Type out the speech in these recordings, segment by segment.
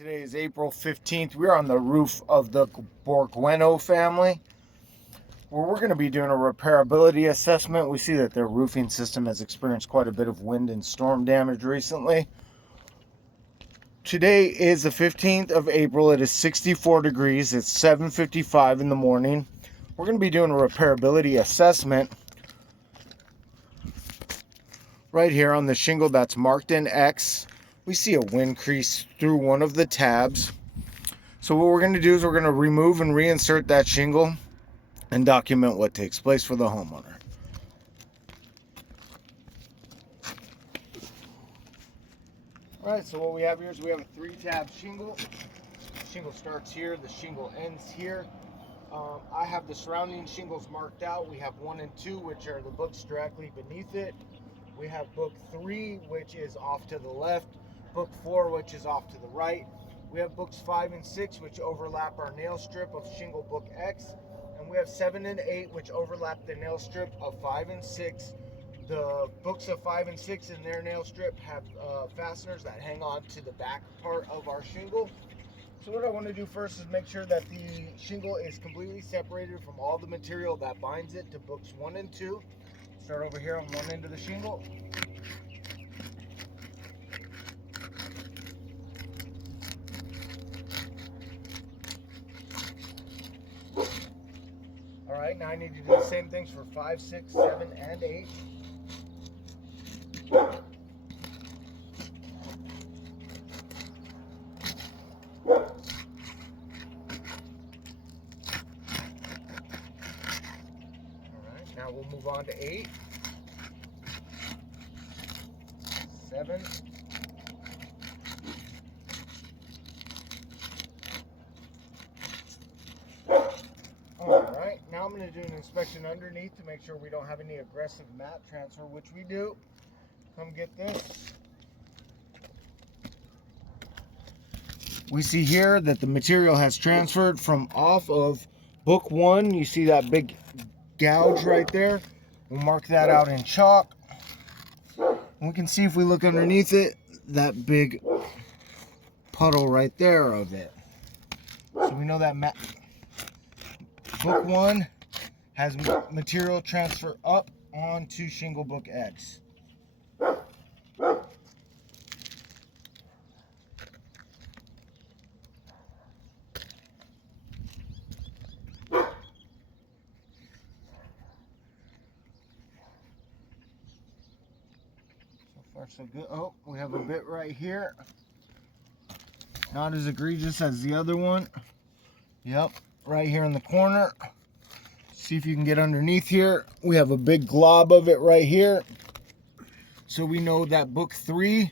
Today is April 15th. We're on the roof of the Burgueno family, where we're going to be doing a repairability assessment. We see that their roofing system has experienced quite a bit of wind and storm damage recently. Today is the 15th of April. It is 64 degrees. It's 7:55 in the morning. We're going to be doing a repairability assessment right here on the shingle that's marked in X. We see a wind crease through one of the tabs. So what we're going to do is we're going to remove and reinsert that shingle and document what takes place for the homeowner. Alright, so what we have here is we have a 3-tab shingle. The shingle starts here, the shingle ends here. I have the surrounding shingles marked out. We have 1 and 2, which are the books directly beneath it. We have book 3, which is off to the left. Book 4, which is off to the right. We have books 5 and 6, which overlap our nail strip of shingle book X. And we have 7 and 8, which overlap the nail strip of 5 and 6. The books of 5 and 6 in their nail strip have fasteners that hang on to the back part of our shingle. So what I want to do first is make sure that the shingle is completely separated from all the material that binds it to books 1 and 2. Start over here on one end of the shingle. Alright, now I need to do the same things for 5, 6, 7, and 8. Alright, now we'll move on to 8, 7, Alright, now I'm going to do an inspection underneath to make sure we don't have any aggressive mat transfer, which we do. Come get this. We see here that the material has transferred from off of book 1. You see that big gouge right there? We'll mark that out in chalk. And we can see if we look underneath it, that big puddle right there of it. So we know that book 1 has material transfer up onto shingle book X. So far so good. Oh, we have a bit right here. Not as egregious as the other one. Yep, right here in the corner. See if you can get underneath here. We have a big glob of it right here. So we know that book 3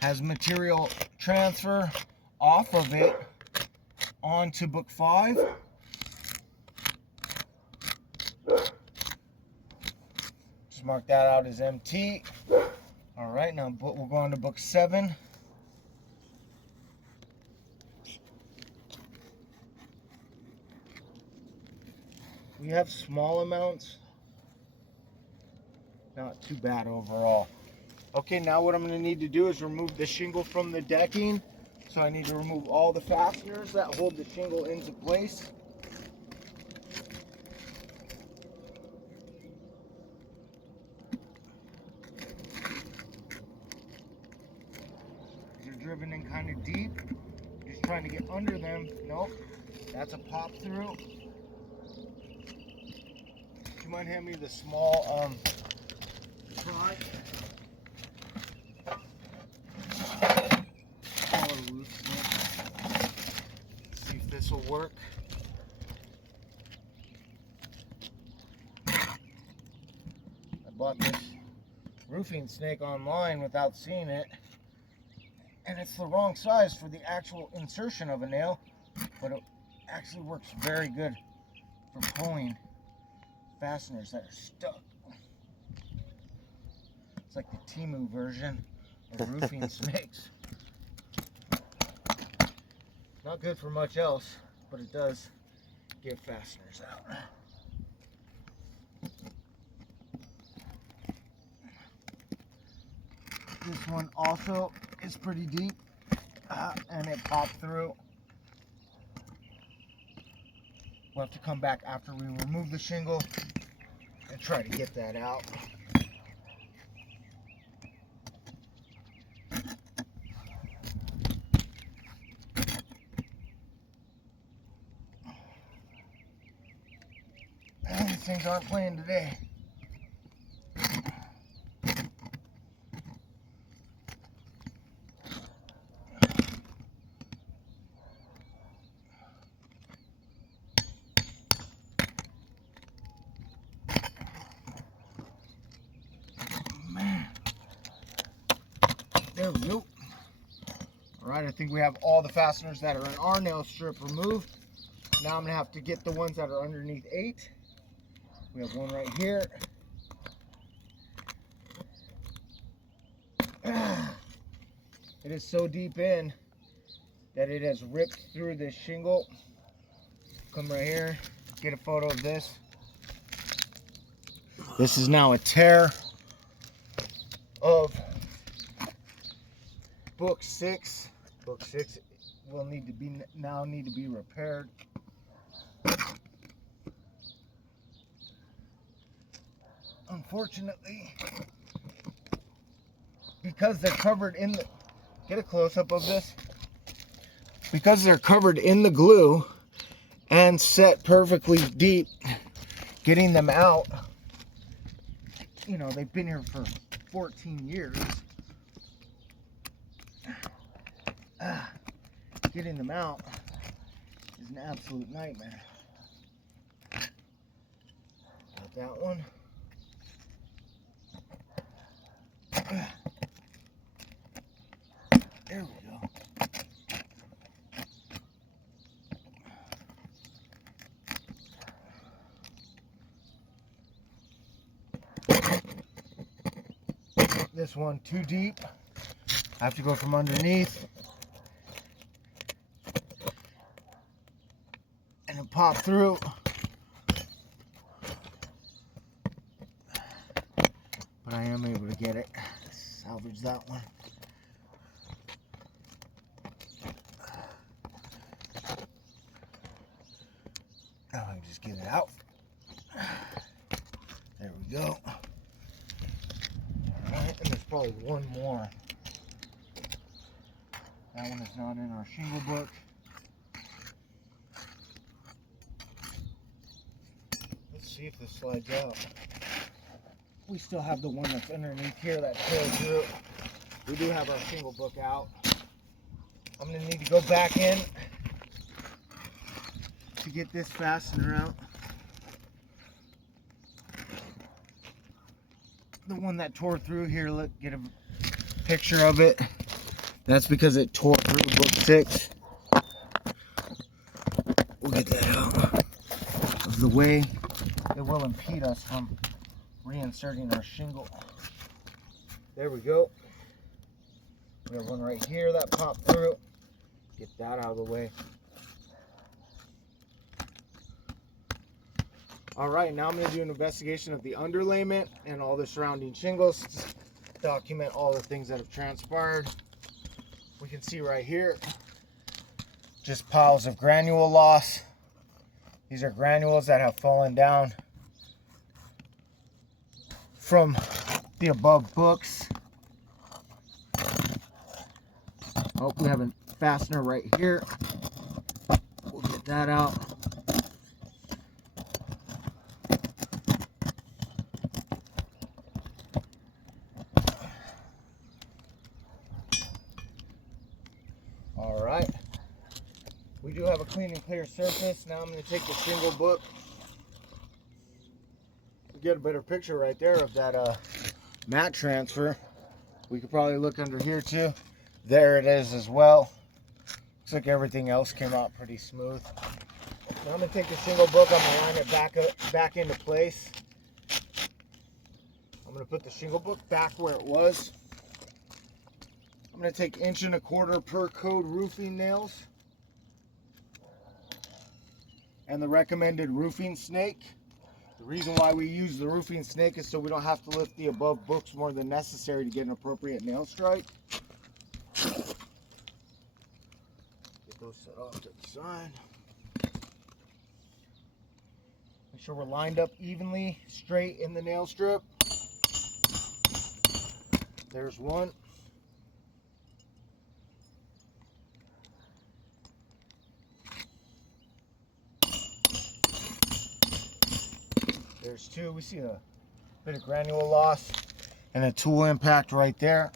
has material transfer off of it onto book 5. Just mark that out as MT. All right, now we'll go on to book 7. We have small amounts, not too bad overall. Okay, now what I'm going to need to do is remove the shingle from the decking. So I need to remove all the fasteners that hold the shingle into place. They're driven in kind of deep. Just trying to get under them. Nope, that's a pop through. You might hand me the small pry. See if this will work. I bought this roofing snake online without seeing it, and it's the wrong size for the actual insertion of a nail, but it actually works very good for pulling fasteners that are stuck. It's like the Timu version of roofing snakes. Not good for much else, but it does get fasteners out. This one also is pretty deep. and it popped through. We'll have to come back after we remove the shingle and try to get that out. These things aren't playing today. Man. There we go. Alright, I think we have all the fasteners that are in our nail strip removed. Now I'm going to have to get the ones that are underneath 8. We have one right here. It is so deep in that it has ripped through this shingle. Come right here, get a photo of this. This is now a tear of book 6. Book 6 will need to be repaired. Unfortunately, because they're covered in the, get a close-up of this, because they're covered in the glue and set perfectly deep, getting them out, you know, they've been here for 14 years. Getting them out is an absolute nightmare. Got that one. There we go. This one too deep. I have to go from underneath. And it popped through. But I am able to get it. Salvage that one. Now I can just get it out. There we go. Alright, and there's probably one more. That one is not in our shingle book. Let's see if this slides out. We still have the one that's underneath here that tears through. We do have our shingle book out. I'm going to need to go back in to get this fastener out. The one that tore through here, look, get a picture of it. That's because it tore through book 6. We'll get that out of the way. It will impede us from reinserting our shingle. There we go. We have one right here that popped through. Get that out of the way. Alright, now I'm going to do an investigation of the underlayment and all the surrounding shingles to document all the things that have transpired. We can see right here, just piles of granule loss. These are granules that have fallen down from the above books. Oh, we have a fastener right here. We'll get that out. All right. We do have a clean and clear surface. Now I'm going to take the shingle book. Get a better picture right there of that mat transfer. We could probably look under here too. There it is as well. Looks like everything else came out pretty smooth. Now I'm going to take the shingle book, I'm going to line it back into place. I'm going to put the shingle book back where it was. I'm going to take 1 1/4" per code roofing nails. And the recommended roofing snake. The reason why we use the roofing snake is so we don't have to lift the above books more than necessary to get an appropriate nail strike. those set off to the side. Make sure we're lined up evenly, straight in the nail strip. There's one. There's two. We see a bit of granule loss and a tool impact right there.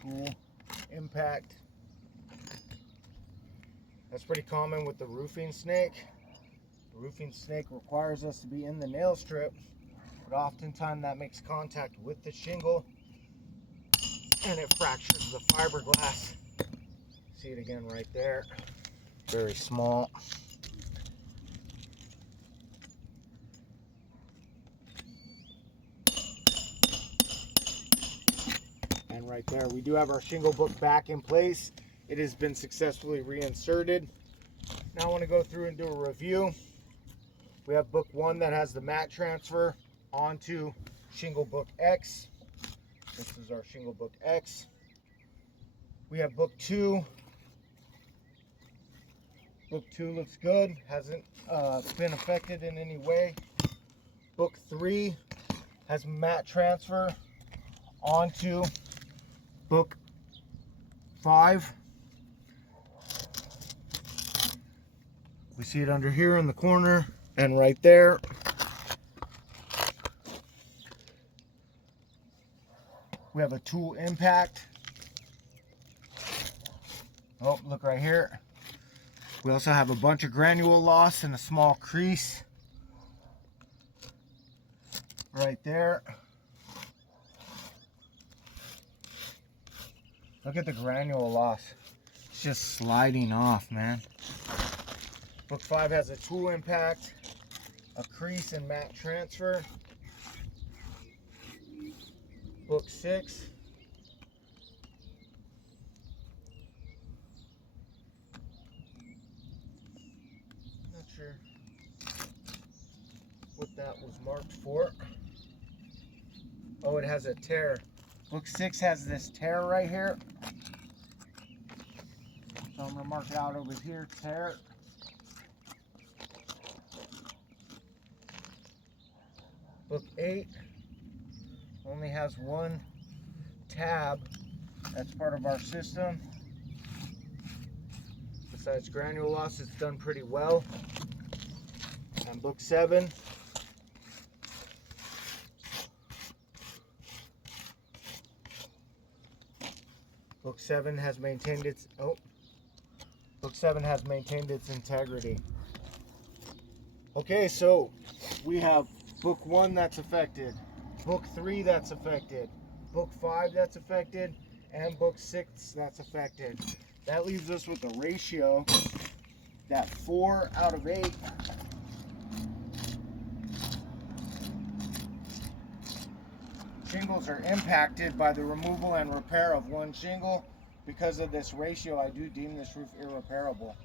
Tool impact. That's pretty common with the roofing snake. The roofing snake requires us to be in the nail strip, but oftentimes that makes contact with the shingle and it fractures the fiberglass. See it again right there. Very small. And right there, we do have our shingle book back in place. It has been successfully reinserted. Now I want to go through and do a review. We have book 1 that has the mat transfer onto shingle book X. This is our shingle book X. We have book 2. Book 2 looks good, hasn't been affected in any way. Book 3 has mat transfer onto book 5. We see it under here in the corner and right there. We have a tool impact. Oh, look right here. We also have a bunch of granule loss and a small crease right there. Look at the granule loss. It's just sliding off, man. Book 5 has a tool impact, a crease and mat transfer. Book 6 not sure what that was marked for. Oh, it has a tear. Book 6 has this tear right here. So I'm going to mark it out over here, tear. Book 8 only has one tab. That's part of our system. Besides granule loss, it's done pretty well. And book 7 has maintained its book 7 has maintained its integrity. Okay, so we have book 1 that's affected, book 3 that's affected, book 5 that's affected, and book 6 that's affected. That leaves us with a ratio that 4 out of 8 shingles are impacted by the removal and repair of one shingle. Because of this ratio, I do deem this roof irreparable.